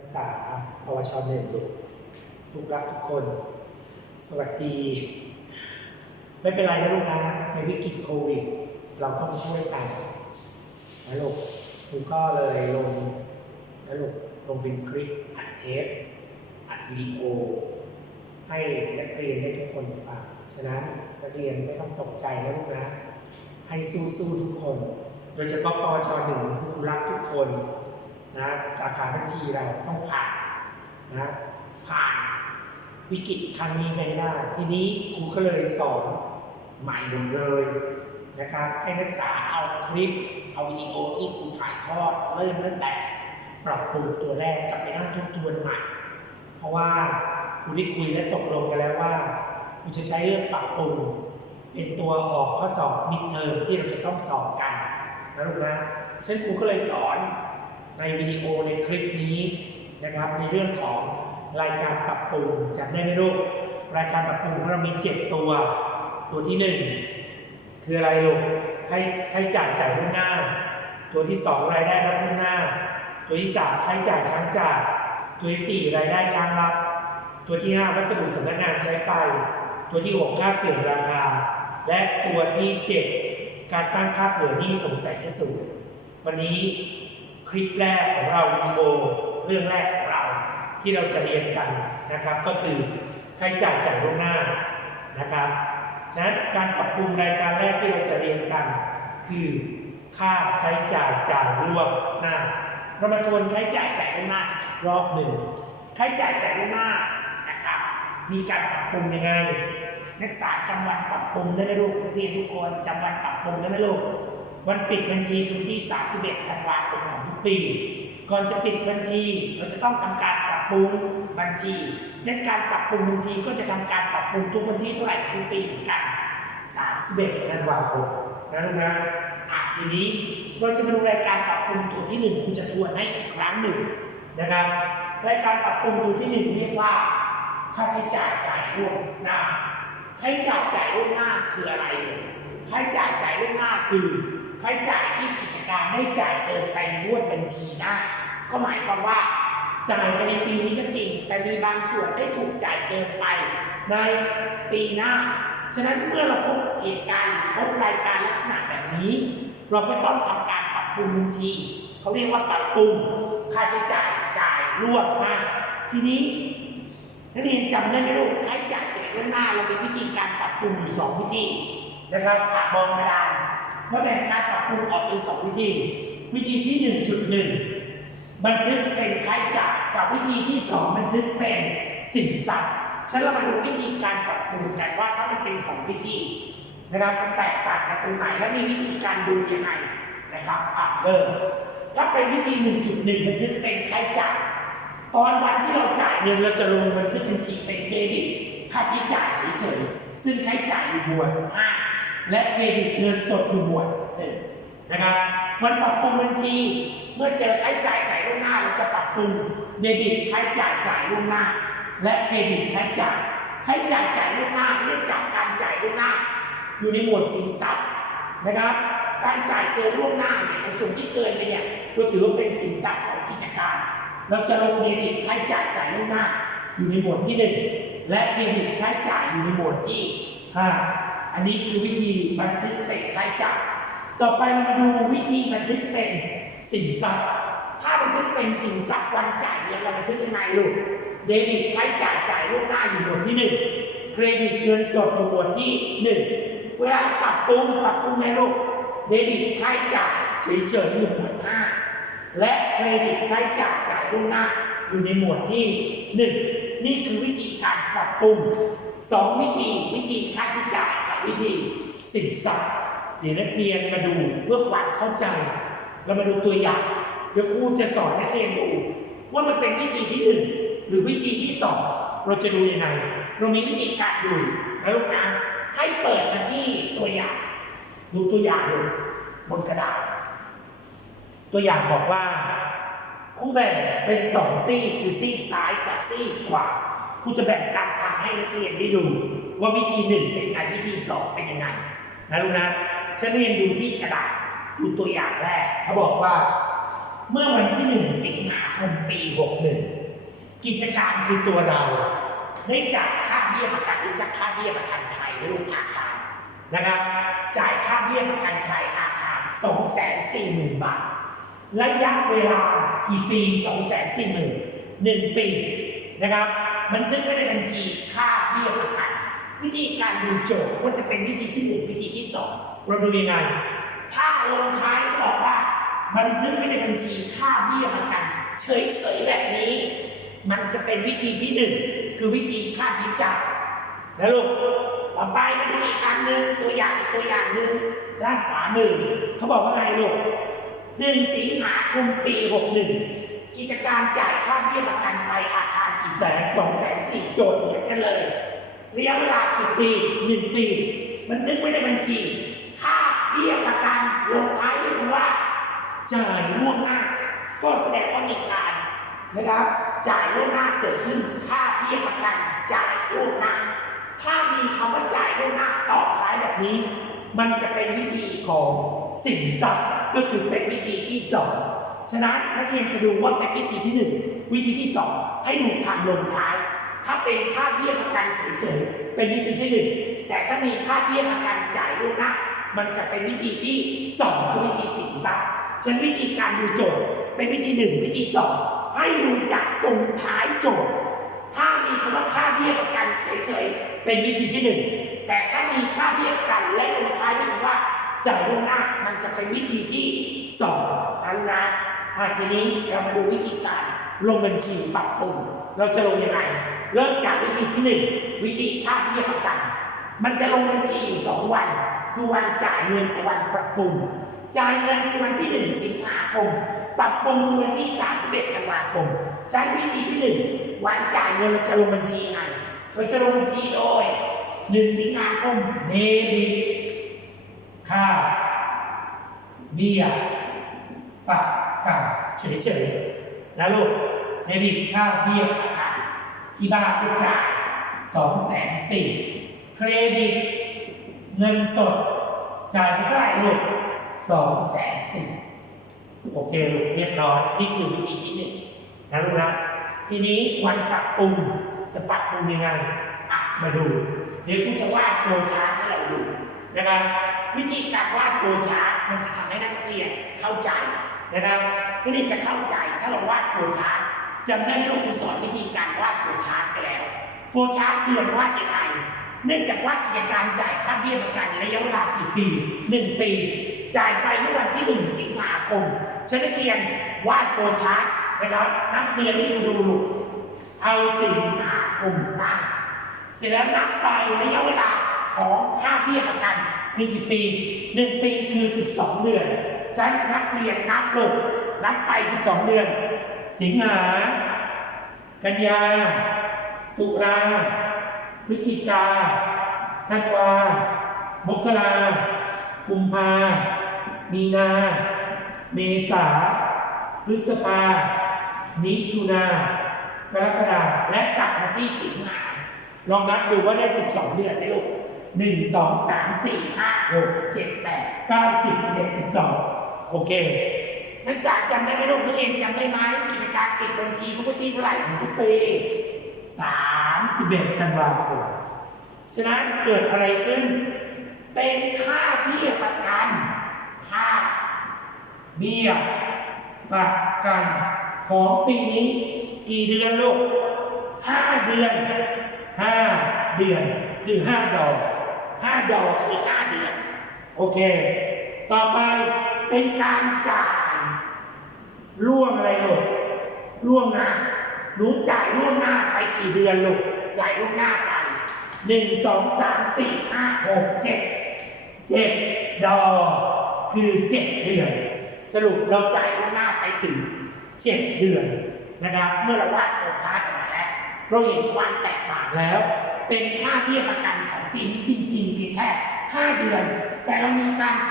ักศึกษาปวชหนึ่งลูกทุกรักทุกคน สวัสดี ไม่เป็นไรนะลูกนะในวิกฤตโควิด เราต้องช่วยกันนะลูกครูก็เลยลงนะลูกลงเป็นคลิปอัดเทปอัดวิดีโอ ให้นักเรียนได้ทุกคนฟังฉะนั้นนักเรียนไม่ต้องตกใจนะลูกนะ ให้สู้ๆทุกคน โดยเฉพาะปวชหนึ่งครูรักทุกคน นะสาขาบัญชีเราต้องผ่านนะผ่านวิกฤตครั้งนี้ไปให้ได้ ทีนี้ครูก็เลยสอนใหม่หมดเลยนะครับให้นักศึกษาเอาคลิป เอาวิดีโอที่ครูถ่ายทอดเริ่มตั้งแต่ปรับปรุงตัวแรกกลับไปนั่งทบทวนใหม่ เพราะว่าครูได้คุยและตกลงกันแล้วว่าครูจะใช้เรื่องปรับปรุงเป็นตัวออกข้อสอบมิดเทอมที่เราจะต้องสอบกันนะลูกนะฉันครูก็เลยสอน ในวิดีโอในคลิปนี้นะครับ ในเรื่องของรายการปรับปรุงจำได้ไหมลูกรายการปรับปรุงเรามีเจ็ดตัว ตัวที่หนึ่งคืออะไรลูกใช้ใช้จ่ายจ่ายล่วงหน้า ตัวที่สองรายได้รับล่วงหน้า ตัวที่สามใช้จ่ายค้างจ่ายตัวที่สี่รายได้ค้างรับ ตัวที่ห้าวัสดุสำนักงานใช้ไป ตัวที่หกค่าเสื่อมราคา และตัวที่เจ็ดการตั้งค่าเผื่อหนี้สงสัยที่สุดวันนี้ คลิปแรกของเราวีโอเรื่องแรกของเรา ที่เราจะเรียนกันนะครับ ก็คือค่าใช้จ่ายจ่ายล่วงหน้านะครับฉะนั้นการปรับปรุงรายการแรกที่เราจะเรียนกัน คือค่าใช้จ่ายจ่ายล่วงหน้า เรามาทวนค่าใช้จ่ายจ่ายล่วงหน้ารอบหนึ่งค่าใช้จ่ายจ่ายล่วงหน้านะครับ มีการปรับปรุงยังไงนักศึกษาจำวันปรับปรุงได้ไหมลูกนักเรียนทุกคนจำวันปรับปรุงได้ไหมลูก วันปิดบัญชีคือที่ 31 ธันวาคมของทุกปี ก่อนจะปิดบัญชี เราจะต้องทำการปรับปรุงบัญชีดังการปรับปรุงบัญชีก็จะทำการปรับปรุงทุกวันที่เท่าไหร่ทุกปีเหมือนกัน 31 ธันวาคมนะลูกนะอะทีนี้เราจะมาดูรายการปรับปรุงตัวที่หนึ่งคุณจะทวนให้อีกครั้งหนึ่งนะครับ รายการปรับปรุงตัวที่หนึ่งเรียกว่า ค่าใช้จ่ายจ่ายล่วงหน้าค่าใช้จ่ายจ่ายล่วงหน้าคืออะไรเนี่ยค่าใช้จ่ายจ่ายล่วงหน้าคือ ใช้จ่ายที่กิจการได้จ่ายเกินไปงวดบัญชีหน้า ก็หมายความว่าจ่ายไปในปีนี้ก็จริง แต่มีบางส่วนได้ถูกจ่ายเกินไป ในปีหน้า ฉะนั้นเมื่อเราพบเหตุการณ์พบรายการลักษณะแบบนี้ เราก็ต้องทำการปรับปรุงบัญชีเขาเรียกว่าปรับปรุงค่าใช้จ่ายจ่ายล่วงหน้า ทีนี้นักเรียนจำได้ไหมลูกค่าใช้จ่ายเกิดล่วงหน้า เรามีวิธีการปรับปรุงอยู่สองวิธีนะครับอะมองกระดาน ว่าแบ่งการปรับปรุงออกเป็นสองวิธี วิธีที่ 1.1 บันทึกเป็นค่าใช้จ่ายกับวิธีที่ 2 บันทึกเป็นสินทรัพย์ฉะนั้นเรามาดูวิธีการปรับปรุงกันว่าถ้ามันเป็นสองวิธีนะครับมันแตกต่างกันตรงไหนและมีวิธีการดูยังไงนะครับอะเริ่มถ้าเป็นวิธี 1.1 บันทึกเป็นค่าใช้จ่ายตอนวันที่เราจ่ายเงินเราจะลงบันทึกบัญชีเป็นเดบิตค่าใช้จ่ายเฉยๆซึ่งค่าใช้จ่ายอยู่หมวด5 และเครดิตเงินสดอยู่หมวดหนึ่งนะครับวันปรับปรุงบัญชี เมื่อเจอค่าใช้จ่ายจ่ายล่วงหน้าเราจะปรับปรุงเดบิตค่าใช้จ่ายจ่ายล่วงหน้า และเครดิตค่าใช้จ่ายค่าใช้จ่ายจ่ายล่วงหน้าเนื่องจากการจ่ายล่วงหน้า อยู่ในหมวดสินทรัพย์นะครับ การจ่ายเกินล่วงหน้าเนี่ยไอ้ส่วนที่เกินไปเนี่ยเราถือว่าเป็นสินทรัพย์ของกิจการ เราจะลงเดบิตค่าใช้จ่ายจ่ายล่วงหน้า อยู่ในหมวดที่หนึ่งและเครดิตค่าใช้จ่ายอยู่ในหมวดที่ห้า อันนี้คือวิธีบันทึกเป็นค่าใช้จ่ายต่อไปเรามาดูวิธีบันทึกเป็นสินทรัพย์ถ้าบันทึกเป็นสินทรัพย์วันจ่ายเงินเราบันทึกยังไงลูกเดบิตใช้จ่ายจ่ายล่วงหน้าอยู่หมวดที่หนึ่งเครดิตเงินสดอยู่หมวดที่หนึ่งเวลาปรับปรุงปรับปรุงไงลูกเดบิตใช้จ่ายเฉยๆอยู่หมวดห้าและเครดิตใช้จ่ายจ่ายล่วงหน้าอยู่ในหมวดที่หนึ่งนี่คือวิธีการปรับปรุงสองวิธีวิธีค่าใช้จ่าย วิธีสินทรัพย์เดี๋ยวนักเรียนมาดูเพื่อความเข้าใจ เรามาดูตัวอย่างเดี๋ยวครูจะสอนนักเรียนดู ว่ามันเป็นวิธีที่หนึ่งหรือวิธีที่สองเราจะดูยังไง เรามีวิธีการดูนะลูกนะให้เปิดมาที่ตัวอย่าง ดูตัวอย่างเลยบนกระดาษ ตัวอย่างบอกว่าผู้แบ่งเป็นสองซี่คือซี่ซ้ายกับซี่ขวาครูจะแบ่งการทางให้นักเรียนได้ดู ว่าวิธีหนึ่งเป็นยังไงวิธีสองเป็นยังไงนะลูกนะฉันเรียนดูที่กระดาษดูตัวอย่างแรกเขาบอกว่า เมื่อวันที่หนึ่งสิงหาคมปีหกหนึ่งกิจการคือตัวเราได้จ่ายค่าเบี้ยประกันรู้จักค่าเบี้ยประกันภัยไม่รู้อาคารนะครับ จ่ายค่าเบี้ยประกันภัยอาคาร2 4 0 0 0 0บาทระยะเวลากี่ปี2 4 0 0 0 0 1ปีนะครับบันทึกไว้ในบัญชีค่าเบี้ยประกัน วิธีการดูโจทย์ว่าจะเป็นวิธีที่หนึ่งวิธีที่สองเราดูยังไง ถ้าลงท้ายเขาบอกว่า บันทึกไว้ในบัญชีค่าเบี้ยประกัน เฉยๆแบบนี้ มันจะเป็นวิธีที่หนึ่งคือวิธีค่าใช้จ่ายนะลูกต่อไปมาดูอีกอันหนึ่งตัวอย่างอีกตัวอย่างหนึ่งด้านขวามือเขาบอกว่าไงลูกหนึ่งสิงหาคมปีหกหนึ่งกิจการจ่ายค่าเบี้ยประกันภัยอาคารกี่แสนสองแสนสี่โจทย์เหมือนกันเลย ระยะเวลากี่ปีหนึ่งปีบันทึกไว้ในบัญชี ค่าเบี้ยประกันลงท้ายด้วยคำว่า จ่ายล่วงหน้า ก็แสดงว่ามีการนะครับ จ่ายล่วงหน้าเกิดขึ้น ค่าเบี้ยประกันจ่ายล่วงหน้า ถ้ามีคำว่าจ่ายล่วงหน้าต่อท้ายแบบนี้ มันจะเป็นวิธีของสินทรัพย์ก็คือเป็นวิธีที่สองฉะนั้นนักเรียนจะดูว่าเป็นวิธีที่หนึ่งวิธีที่สองให้ดูคำลงท้าย ถ้าเป็นค่าเบี้ยประกันเฉยๆเป็นวิธีที่หนึ่งแต่ถ้ามีค่าเบี้ยประกันจ่ายล่วงหน้ามันจะเป็นวิธีที่สองคือวิธีสินทรัพย์ฉะนั้นวิธีการดูโจทย์เป็นวิธีหนึ่งวิธีสองให้ดูจากตรงท้ายโจทย์ ถ้ามีคำว่าค่าเบี้ยประกันเฉยๆเป็นวิธีที่หนึ่งแต่ถ้ามีค่าเบี้ยประกันและลงท้ายด้วยคำว่าจ่ายล่วงหน้ามันจะเป็นวิธีที่สองนั้นนะ อะทีนี้เรามาดูวิธีการลงบัญชีปรับปรุงเราจะลงยังไง เริ่มจากวิธีที่หนึ่งวิธีค่าเบี้ยประกัน มันจะลงบัญชีอยู่สองวัน คือวันจ่ายเงินกับวันปรับปรุงจ่ายเงินคือวันที่หนึ่งสิงหาคม ปรับปรุงคือวันที่สามสิบเอ็ดธันวาคม ใช้วิธีที่หนึ่งวันจ่ายเงินเราจะลงบัญชีไงเราจะลงบัญชีโดยหนึ่งสิงหาคมเดบิตค่าเบี้ย ประกันเฉยๆนะลูกเดบิตค่าเบี้ยประกันที่บ้านก็จ่ายสองแสนสี่เครดิต เงินสด จ่ายไปเท่าไหร่ลูกสองแสนสี่โอเคลูกเรียบร้อย นี่คือวิธีที่หนึ่งนะลูกนะ ทีนี้วันปรับปรุงจะปรับปรุงยังไงอะมาดู เดี๋ยวกูจะวาดโฟลชาร์ตให้เราดูนะครับวิธีการวาดโฟลชาร์ตมันจะทำให้นักเรียนเข้าใจ นะครับนักเรียนจะเข้าใจถ้าเราวาดโฟร์ชาร์ตจำได้ไหมลูกครูสอนวิธีการวาดโฟร์ชาร์ตไปแล้วโฟร์ชาร์ตเรียนวาดยังไงเนื่องจากว่ากิจการจ่ายค่าเบี้ยประกันระยะเวลากี่ปีหนึ่งปี จ่ายไปเมื่อวันที่หนึ่งสิงหาคมฉันนักเรียนวาดโฟร์ชาร์ตนะครับนับเดือนที่ดูดูลูกเอาสิงหาคมตั้งเสร็จแล้วนับไประยะเวลาของค่าเบี้ยประกันคือกี่ปีหนึ่งปีคือ12เดือน นนักเรียนนับลูกนับไป 12 เดือน สิงหา กันยา ตุลาพฤศจิกาธันวามกรากุมภามีนา เมษา พฤษภา มิถุนากรกฎาและกลับมาที่สิงหาลองนับดูว่าได้ 12 เดือนไหมลูกหนึ่งสองสามสี่ห้าหกเจ็ดแปดเก้าสิบเอ็ดสิบสอง โอเค นักศึกษาจำได้ไหมลูกนักเรียนจำได้ไหมกิจการปิดบัญชีทุกที่เท่าไหร่ของทุกปีสามสิบเอ็ดธันวาคมฉะนั้นเกิดอะไรขึ้น เป็นค่าเบี้ยประกัน ค่าเบี้ยประกันของปีนี้ กี่เดือนลูกห้าเดือนห้าเดือนคือห้าดอกห้าดอกคือห้าเดือน โอเค ต่อไป เป็นการจ่ายล่วงอะไรลูกล่วงหน้าหนูจ่ายล่วงหน้าไปกี่เดือนลูกจ่ายล่วงหน้าไปหนึ่งสองสามสี่ห้าหกเจ็ดเจ็ดดอกคือเจ็ดเดือน สรุปเราจ่ายล่วงหน้าไปถึงเจ็ดเดือนนะครับ เมื่อเราวาดโครงชาร์ตออกมาแล้ว เราเห็นความแตกต่างแล้ว เป็นค่าเบี้ยประกันของปีนี้จริงๆเพียงแค่5เดือน แต่เราม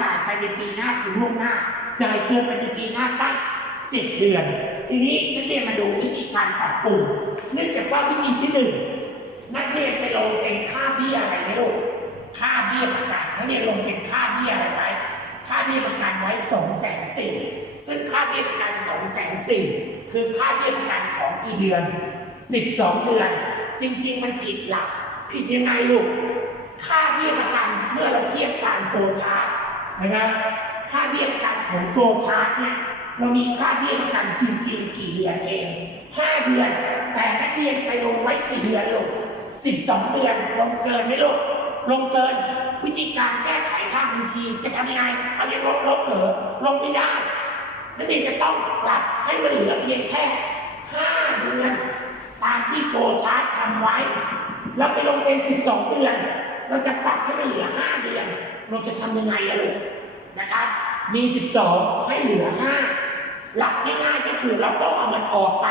จ่ายไปในปีหน้าคือล่วงหน้า จ่ายเกินไปในปีหน้าตั้ง7เดือน ทีนี้นักเรียนมาดูวิธีการปรับปรุงเนื่องจากว่าวิธีที่หนึ่งนักเรียนไปลงเป็นค่าเบี้ยอะไรไม่รู้ค่าเบี้ยประกันนักเรียนลงเป็นค่าเบี้ยอะไรไว้ค่าเบี้ยประกันไว้สองแสนสี่ซึ่งค่าเบี้ยประกันสองแสนสี่คือค่าเบี้ยประกันของกี่เดือน12เดือน จริง ๆ มันผิดหลักผิดยังไงลูกค่าเบี้ยประกันเมื่อเราเทียบการโฟชาร์ นะครับค่าเบี้ยประกันของโฟชาร์ตเนี่ยเรามีค่าเบี้ยประกันจริง ๆ กี่เดือนเอง5เดือน แต่นักเรียนไปลงไว้กี่เดือนลูก12เดือนลงเกินไหมลูกลงเกินวิธีการแก้ไขทางบัญชี จะทำยังไงเอาเรียนลดลดเหรอลงไม่ได้นักเรียนจะต้องปรับให้มันเหลือเพียงแค่5เดือน ตามที่โกชาร์ตทำไว้เราไปลงเป็น12เดือน เราจะปรับให้มันเหลือ5เดือน เราจะทำยังไงอะลูกนะครับ มี12ให้เหลือ5หลักง่ายๆก็คือเราต้องเอามันออกไป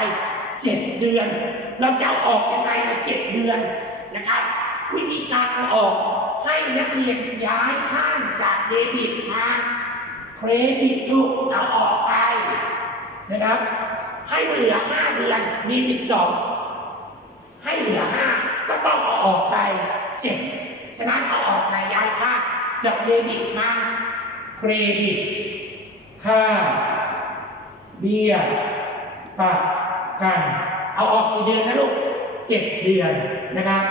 7เดือน เราจะเอาออกยังไงละ7เดือนนะครับ วิธีการเอาออกให้นักเรียนย้ายข้างจากเดบิตมาเครดิตลูกเอาออกไปนะครับ ให้มันเหลือ5เดือนมี12ให้เหลือ5ก็ต้องเอาออกไป7 ฉะนั้นเอาออกไปย้ายค่าจากเดบิตมาเครดิต ค่า เบี้ยประกัน เอาออกกี่เดือนนะลูกเจ็ดเดือนนะครับ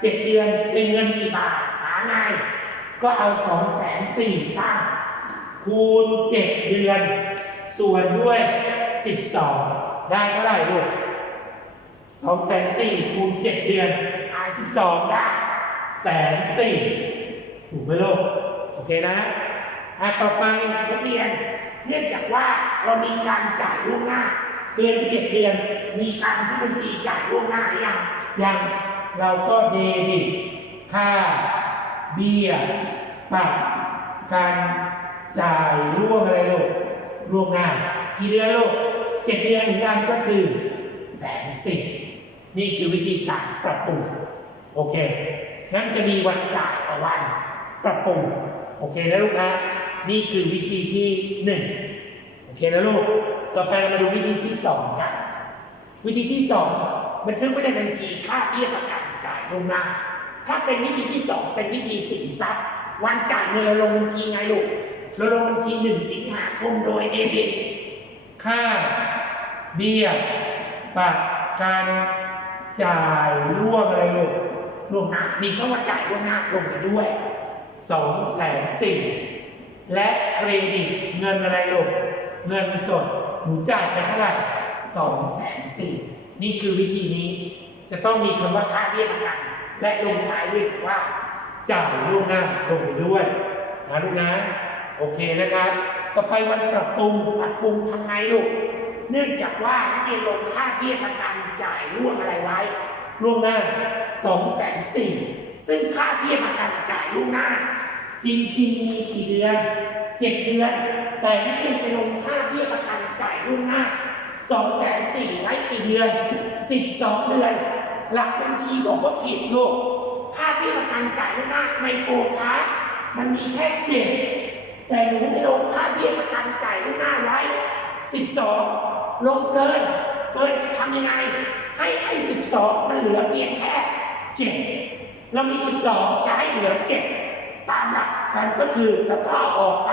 เจ็ดเดือนเป็นเงินกี่บาทหาไงก็เอาสองแสนสี่ตั้งคูณเจ็ดเดือน ส่วนด้วยสิบสองได้เท่าไหร่ลูกสองแสนสี่คูณเจ็ดเดือนหารสิบสองได้ แสนสี่ถูกไหมลูกโอเคนะอะต่อไปนักเรียน เนื่องจากว่าเรามีการจ่ายล่วงหน้าเกินเจ็ดเดือน มีการที่บัญชีจ่ายล่วงหน้าหรือยังยังเราก็เดบิตค่าเบี้ยปรับการจ่ายล่วงอะไรลูกล่วงหน้ากี่เดือนลูกเจ็ดเดือนเหมือนกันก็คือแสนสิบนี่คือวิธีการปรับปรุงโอเค งั้นจะมีวันจ่ายต่อวันปรับปรุงโอเคนะลูกนะนี่คือวิธีที่หนึ่งโอเคนะลูกต่อไปเรามาดูวิธีที่สองกันวิธีที่สองบันทึกไว้ในบัญชีค่าเบี้ยประกันจ่ายลงหน้าถ้าเป็นวิธีที่สองเป็นวิธีสินทรัพย์ วันจ่ายเงินเราลงบัญชีไงลูกเราลงบัญชีหนึ่งสิงหาคมโดยเดบิตค่าเบี้ยประกันจ่ายล่วงอะไรลูก ล่วงหน้ามีคำว่าจ่ายล่วงหน้าลงไปด้วยสองแสนสี่และเครดิตเงินอะไรลูกเงินสดหนูจ่ายไปเท่าไหร่สองแสนสี่นี่คือวิธีนี้จะต้องมีคำว่าค่าเบี้ยประกัน และลงท้ายด้วยว่าจ่ายล่วงหน้าลงไปด้วยนะลูกนะโอเคนะครับ ต่อไปวันปรับปรุงปรับปรุงทำไงลูก เนื่องจากว่านักเรียนลงค่าเบี้ยประกันจ่ายล่วงอะไร ล่วงหน้า2องแสนสี่ซึ่งค่าเบี้ยประกันจ่ายล่วงหน้า จริงๆมีกี่เดือนเจ็ดเดือน แต่นักเรียนไปลงค่าเบี้ยประกันจ่ายล่วงหน้า2องแสนสี่ไว้กี่เดือน 12 เดือน หลักบัญชีบอกว่าผิดลูกค่าเบี้ยประกันจ่ายล่วงหน้าในโฟร์ชามันมีแค่เจ็ดแต่หนูไปลงค่าเบี้ยประกันจ่ายล่วงหน้าไว้ 12 ลงเกิน เกินจะทำยังไง ให้ไอ้12มันเหลือเพียงแค่7เรามี12จะให้เหลือ7ตามหลักกันก็คือแล้วก็อาออกไป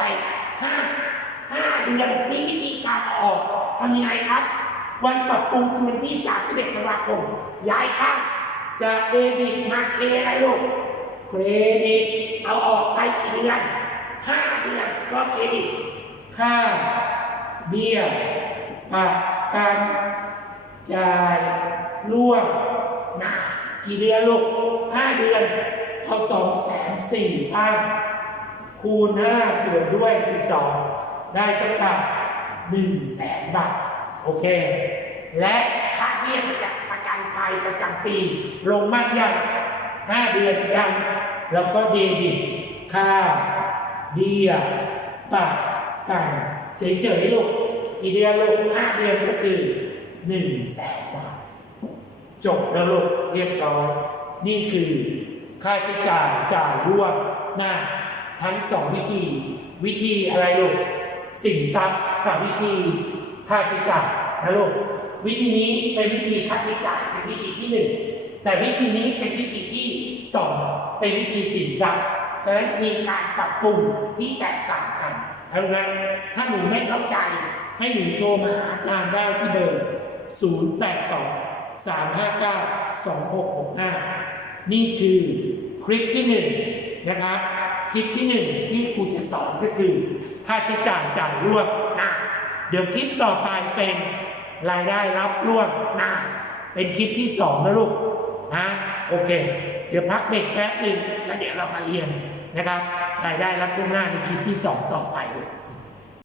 5 5เดือนมีวิธีการออกทำยังไงครับ วันปรับปรุงคืนที่31ธันวาคมย้ายข้างจะเดบิตมาเคอะไรลูกเครดิตเอาออกไปกี่เดือน5เดือนก็เครดิตค่าเบี้ยประกัน จ่ายล่วงหน้ากี่เดือนลูก5เดือนเอา2แสนสี่พันคูณ5ส่วนด้วย12ได้เท่ากับ1แสนบาท โอเค และค่าเบี้ยประกันประกันภัยประจำปี ลงมากยัง5เดือนยัง แล้วก็เดบิตค่าเบี้ยประกันเฉยๆลูกกี่เดือนลูกห้าเดือนก็คือ หนึ่งแสนบาท จบแล้วลูกเรียบร้อย นี่คือค่าใช้จ่ายจ่ายร่วมหน้าทั้งสองวิธี วิธีอะไรลูกสินทรัพย์กับวิธีค่าใช้จ่ายนะลูกวิธีนี้เป็นวิธีค่าใช้จ่ายเป็นวิธีที่หนึ่งแต่วิธีนี้เป็นวิธีที่สองเป็นวิธีสินทรัพย์ฉะนั้นมีการปรับปรุงที่แตกต่างกันนะลูกนะถ้าหนูไม่เข้าใจให้หนูโทรมาหาอาจารย์ได้ที่เบอร์ 082 359 2665 นี่คือคลิปที่หนึ่งนะครับ คลิปที่หนึ่งที่ครูจะสอนก็คือ ค่าใช้จ่ายจ่ายร่วมหน้าเดี๋ยวคลิปต่อไปเป็นรายได้รับร่วมหน้าเป็นคลิปที่สองนะลูกนะโอเค เดี๋ยวพักเบรกแป๊บหนึ่งแล้วเดี๋ยวเรามาเรียนนะครับรายได้รับล่วงหน้าในคลิปที่สองต่อไปลูก